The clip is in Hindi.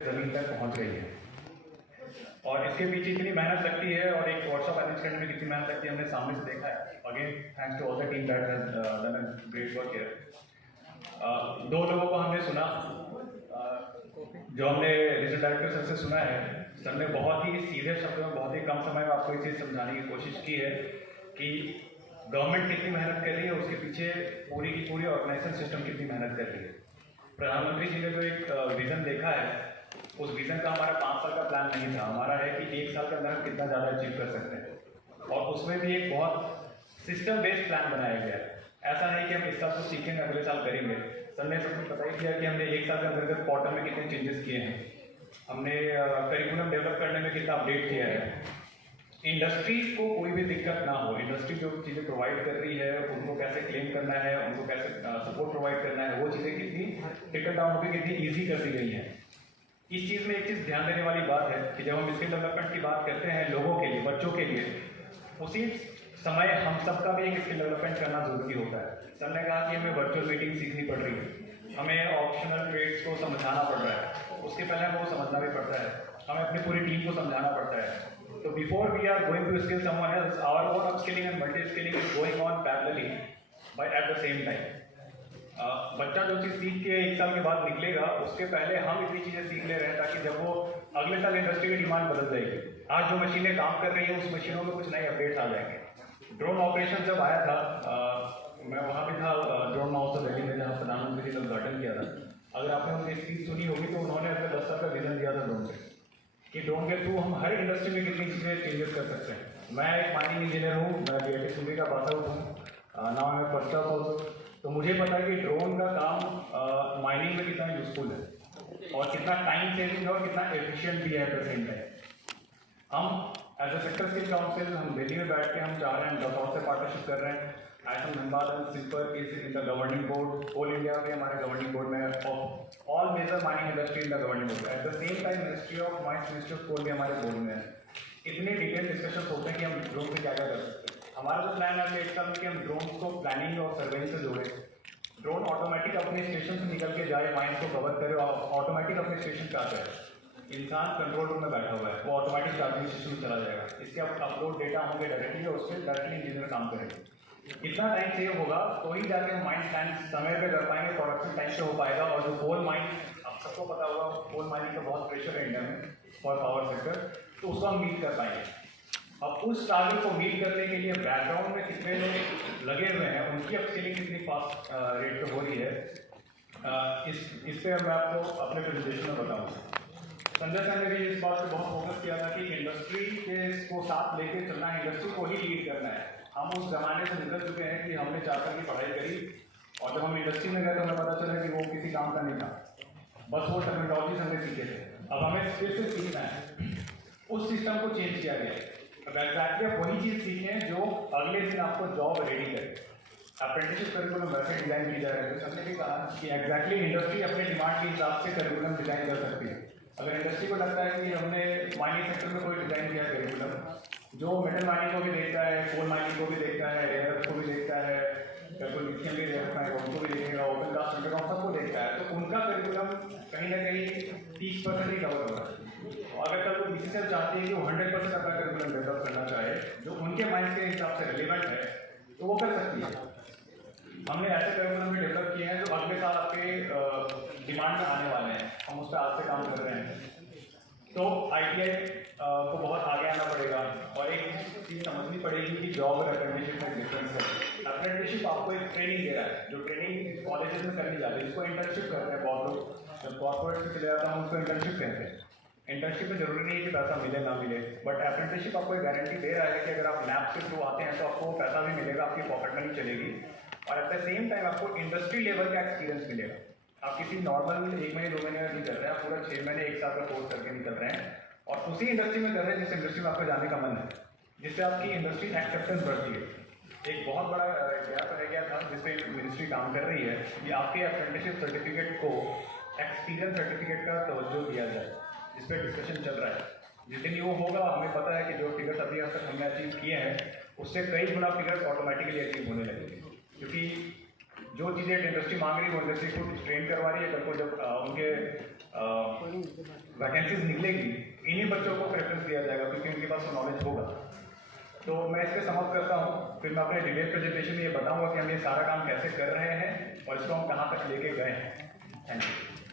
ज़मीन तक पहुंच रही है और इसके पीछे इतनी मेहनत लगती है और एक वर्कशॉप अरेंज करने में कितनी मेहनत लगती है हमने सामने से देखा है। Again thanks to all the team that has done a great work here. दो लोगों को हमने सुना, जो हमने रीजनल डायरेक्टर सर से सुना है। सर ने बहुत ही सीधे शब्दों में बहुत ही कम समय में आपको ये चीज़ समझाने की कोशिश की है कि गवर्नमेंट कितनी मेहनत कर रही है, उसके पीछे पूरी की पूरी ऑर्गेनाइजेशन सिस्टम कितनी मेहनत कर रही है। प्रधानमंत्री जी ने जो एक विज़न देखा है, उस विज़न का हमारा 5 साल का प्लान नहीं था। हमारा है कि 1 साल के अंदर हम कितना ज़्यादा अचीव कर सकते हैं और उसमें भी एक बहुत सिस्टम बेस्ड प्लान बनाया गया है। ऐसा नहीं कि हम इस साल को सीखेंगे अगले साल करेंगे। सर ने सब कुछ पता ही किया कि हमने 1 साल के अंदर पोर्टल में कितने चेंजेस किए हैं, हमने करिकुलम डेवलप करने में कितना अपडेट किया है। इंडस्ट्री को कोई भी दिक्कत ना हो, इंडस्ट्री जो चीज़ें प्रोवाइड कर रही है उनको कैसे क्लेम करना है, उनको कैसे सपोर्ट प्रोवाइड करना है, वो चीज़ें कितनी टिकट डाउन होकर कितनी ईजी कर दी गई हैं। इस चीज़ में एक चीज़ ध्यान देने वाली बात है कि जब हम स्किल डेवलपमेंट की बात करते हैं लोगों के लिए, बच्चों के लिए, उसी समय हम सबका भी एक स्किल डेवलपमेंट करना जरूरी होता है। सर ने कहा कि हमें वर्चुअल मीटिंग सीखनी पड़ रही है, हमें ऑप्शनल ट्रेड्स को समझाना पड़ रहा है, उसके पहले हमें वो समझना भी पड़ता है, हमें अपनी पूरी टीम को समझाना पड़ता है। तो before we are going to skill someone else, our own upskilling and multi skilling is going on parallelly by at the same time. बच्चा जो चीज़ सीख के 1 साल के बाद निकलेगा, उसके पहले हम इतनी चीज़ें सीख ले रहे हैं ताकि जब वो अगले साल इंडस्ट्री की डिमांड बदल जाएगी। आज जो मशीनें काम कर रही हैं उस मशीनों में कुछ नए अपडेट्स आ जाएंगे। ड्रोन ऑपरेशन जब आया था, मैं वहाँ भी था ड्रोन महोत्सव दिल्ली में जहाँ प्रधानमंत्री जी ने उद्घाटन किया था। अगर आपने उनकी स्पीच सुनी होगी तो उन्होंने अपने 10 साल का विजन दिया था ड्रोन से, कि ड्रोन के थ्रू हम हर इंडस्ट्री में कितनी चीज़ें चेंजेस कर सकते हैं। मैं एक माइनिंग इंजीनियर हूँ, मैं BIT सूबे का पास आउट हूँ, नाउ मैं फर्स्ट ऑफ ऑल, तो मुझे पता है कि ड्रोन का काम माइनिंग में कितना यूजफुल है और कितना टाइम सेविंग है और कितना एफिशिएंट भी है एट द सेम टाइम। हम as a sector skill council हम दिल्ली में बैठ के हम चाह रहे हैं, डॉट से पार्टनरशिप कर रहे हैं। आईएसएम धनबाद एंड सिल्पर is in the governing board, all India में हमारे गवर्निंग बोर्ड में all major mining industry in the governing board. At the same time ministry of mines, ministry of coal भी हमारे बोर्ड में है। इतने डिटेल डिस्कशन होते हैं कि हम ड्रोन से क्या क्या कर सकते हैं। हमारा जो प्लान है अगले 1 साल में कि हम ड्रोन को प्लानिंग और सर्वेलेंस से जोड़े। ड्रोन ऑटोमेटिक अपने स्टेशन से निकल के जाए, माइंस को कवर करे और ऑटोमेटिक अपने स्टेशन पे आ जाए। इंसान कंट्रोल रूम में बैठा हुआ है, वो ऑटोमेटिक चार्जिंग सिस्टम में चला जाएगा। इसके अपलोड डेटा होंगे डायरेक्टली और उस पर डायरेक्टली इंजीनियर काम करेंगे। इतना टाइम सेव होगा तो ही जाके हम माइन प्लान समय पे कर पाएंगे, प्रोडक्शन टाइम पे हो पाएगा। और जो कोल माइन, आप सबको पता होगा कोल माइनिंग का बहुत प्रेशर है इंडिया में फॉर पावर सेक्टर, तो उसको हम मीट कर पाएंगे। अब उस टारगेट को मीट करने के लिए बैकग्राउंड में कितने लोग लगे हुए हैं, उनकी अपस्किलिंग कितनी फास्ट रेट पे हो रही है, इस पे मैं आपको अपने प्रेजेंटेशन में बताऊँगा। संजय सर ने भी इस बात पे बहुत फोकस किया था कि इंडस्ट्री के को साथ लेके चलना है, इंडस्ट्री को ही लीड करना है। हम उस जमाने से निकल चुके हैं कि हमने 4 साल की पढ़ाई करी और जब हम इंडस्ट्री में गए तो हमें पता चला कि वो किसी काम का नहीं था, बस वो टेक्नोलॉजी हमने सीखे थे। अब हमें फिर से सीखना है, उस सिस्टम को चेंज किया गया है। अब एग्जैक्टली आप वही चीज़ सीखें जो अगले दिन आपको जॉब रेडी करे। अप्रेंटिसशिप करिकुलम वैसे डिज़ाइन की जा रही है, तो सबने भी कहा कि एग्जैक्टली इंडस्ट्री अपने डिमांड के हिसाब से करिकुलम डिज़ाइन कर सकती है। अगर इंडस्ट्री को लगता है कि हमने माइनिंग सेक्टर में कोई डिज़ाइन किया करिकुलम जो मेटल माइनिंग को भी देखता है, कोल माइनिंग को भी देखता है, एयर को भी देखता है, कोई लिथियम भी देखता है उनको भी देखेगा, ओपन कास्ट अंडरग्राउंड सबको देखता है, तो उनका करिकुलम कहीं ना कहीं 30% ही कवर होगा। और अगर कल वो BCCL चाहती है कि वो 100% अपना करिकुलम डेवलप करना चाहे जो उनके माइंड के हिसाब से रिलेवेंट है, तो वो कर सकती है। हमने ऐसे करिकुलम भी डेवलप किए हैं जो अगले साल आपके डिमांड में आने वाले हैं, हम उस पर आज से काम कर रहे हैं। तो ITI को बहुत आगे आना पड़ेगा और एक चीज़ समझनी पड़ेगी कि जॉब और अप्रेंटिसशिप में डिफरेंस है। अप्रेंटिसशिप आपको एक ट्रेनिंग दे रहा है, जो ट्रेनिंग कॉलेजेस में करनी जाती है, जिसको इंटर्नशिप कहते हैं। बहुत लोग जब कॉर्पोरेट में चले जाता हूँ उसको इंटर्नशिप कहते हैं। इंटर्नशिप में जरूरी नहीं है कि पैसा मिले ना मिले, बट अप्रेंटिसशिप आपको एक गारंटी दे रहा है कि अगर आप लैब के थ्रू आते हैं तो आपको पैसा भी मिलेगा, आपकी पॉकेट मनी चलेगी और एट द सेम टाइम आपको इंडस्ट्री लेवल का एक्सपीरियंस मिलेगा। आप किसी नॉर्मल 1 महीने 2 महीने नहीं कर रहे हैं, आप पूरा 6 महीने 1 साल का कोर्स करके निकल रहे हैं और उसी इंडस्ट्री में कर रहे हैं जिस इंडस्ट्री में आपको जाने का मन है, जिससे आपकी इंडस्ट्री एक्सेप्टेंस बढ़ती है। एक बहुत बड़ा गैप रह गया था जिसपे मिनिस्ट्री काम कर रही है कि आपके अप्रेंटिसशिप सर्टिफिकेट को एक्सपीरियंस सर्टिफिकेट का तवज्जो दिया जाए, जिस पर डिस्कशन चल रहा है। जिस दिन वो होगा हमें पता है कि जो फिगर्स अभी तक हमने अचीव किए हैं उससे कई गुना फिगर्स ऑटोमेटिकली अचीव होने लगेंगे, क्योंकि जो चीज़ें इंडस्ट्री मांग रही है वो इंडस्ट्री को ट्रेन करवा रही है। कल को जब उनके वैकेंसीज निकलेगी, इन्हीं बच्चों को प्रेफरेंस दिया जाएगा क्योंकि उनके पास वो नॉलेज होगा। तो मैं इस पर समाप्त करता हूँ, फिर मैं अपने डिबेट प्रेजेंटेशन में ये बताऊँगा कि हम ये सारा काम कैसे कर रहे हैं और इसको हम कहाँ तक लेके गए हैं। Thank you.